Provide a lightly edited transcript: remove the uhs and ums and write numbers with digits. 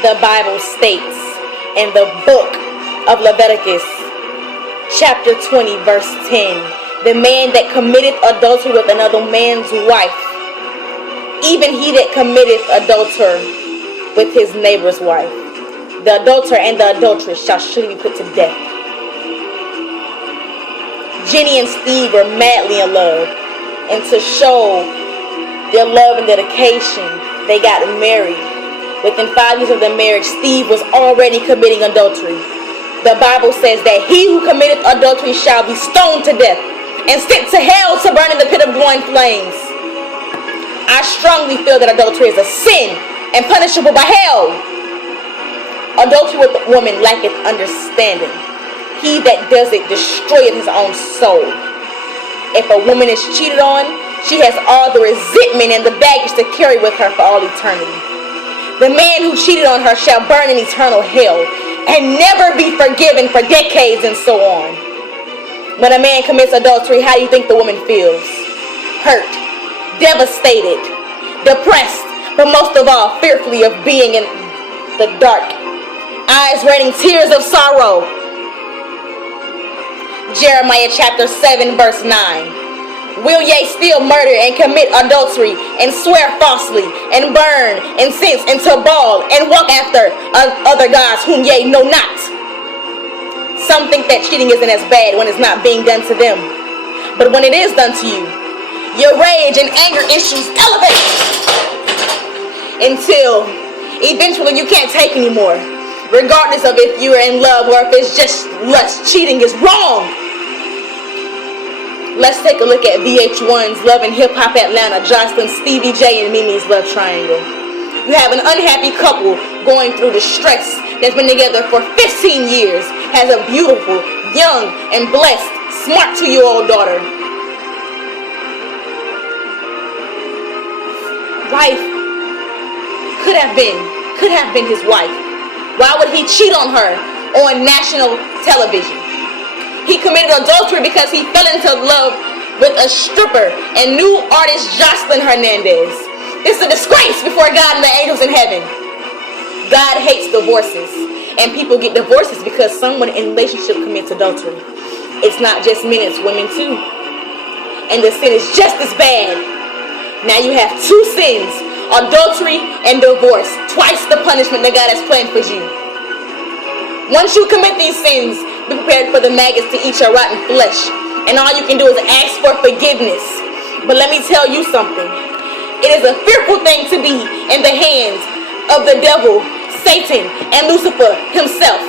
The Bible states in the book of Leviticus, chapter 20, verse 10, the man that committeth adultery with another man's wife, even he that committeth adultery with his neighbor's wife, the adulterer and the adulteress shall surely be put to death. Jenny and Steve were madly in love, and to show their love and dedication, they got married. Within 5 years of their marriage, Steve was already committing adultery. The Bible says that he who committed adultery shall be stoned to death and sent to hell to burn in the pit of glowing flames. I strongly feel that adultery is a sin and punishable by hell. Adultery with a woman lacketh understanding. He that does it destroyeth his own soul. If a woman is cheated on, she has all the resentment and the baggage to carry with her for all eternity. The man who cheated on her shall burn in eternal hell and never be forgiven for decades and so on. When a man commits adultery, how do you think the woman feels? Hurt, devastated, depressed, but most of all, fearfully of being in the dark. Eyes raining tears of sorrow. Jeremiah chapter 7 verse 9. Will ye still murder and commit adultery and swear falsely and burn incense into Baal and walk after other gods whom ye know not? Some think that cheating isn't as bad when it's not being done to them. But when it is done to you, your rage and anger issues elevate until eventually you can't take anymore. Regardless of if you're in love or if it's just lust, cheating is wrong. Let's take a look at VH1's Love and Hip Hop Atlanta, Jocelyn, Stevie J, and Mimi's love triangle. You have an unhappy couple going through the stress that's been together for 15 years, has a beautiful, young, and blessed, smart 2-year-old daughter. Wife could have been his wife. Why would he cheat on her on national television? He committed adultery because he fell into love with a stripper and new artist Jocelyn Hernandez. It's a disgrace before God and the angels in heaven. God hates divorces, and people get divorces because someone in a relationship commits adultery. It's not just men, it's women too. And the sin is just as bad. Now you have two sins, adultery and divorce, twice the punishment that God has planned for you. Once you commit these sins, be prepared for the maggots to eat your rotten flesh. And all you can do is ask for forgiveness. But let me tell you something. It is a fearful thing to be in the hands of the devil, Satan, and Lucifer himself.